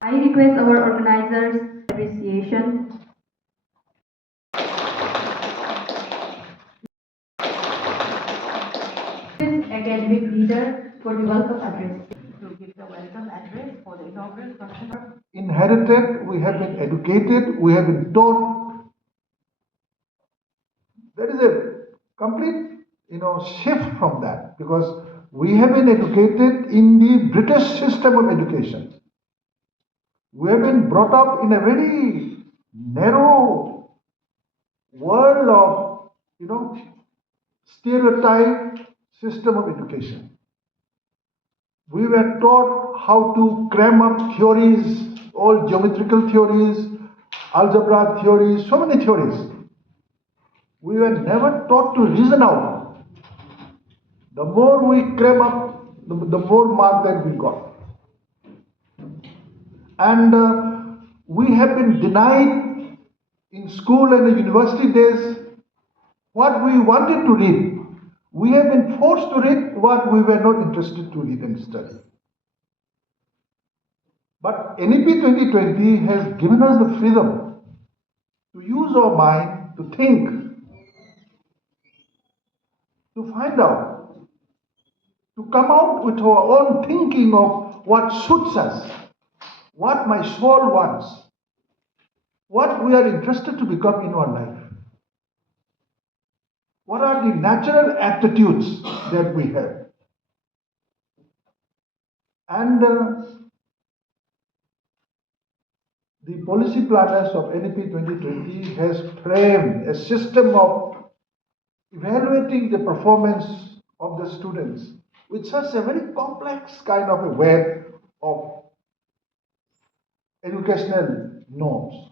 I request our organizers appreciation. Academic leader for the welcome address. To give the welcome address for the inaugural function. Inherited, we have been educated, we have been taught. There is a complete, shift from that, because we have been educated in the British system of education. We have been brought up in a very narrow world of, stereotype system of education. We were taught how to cram up theories, all geometrical theories, algebra theories, so many theories. We were never taught to reason out. The more we cram up, the more mark that we got. And we have been denied in school and the university days what we wanted to read. We have been forced to read what we were not interested to read and study. But NEP 2020 has given us the freedom to use our mind, to think, to find out, to come out with our own thinking of what suits us, what my soul wants, what we are interested to become in our life. What are the natural aptitudes that we have? And the policy planners of NEP 2020 has framed a system of evaluating the performance of the students with such a very complex kind of a web of educational norms.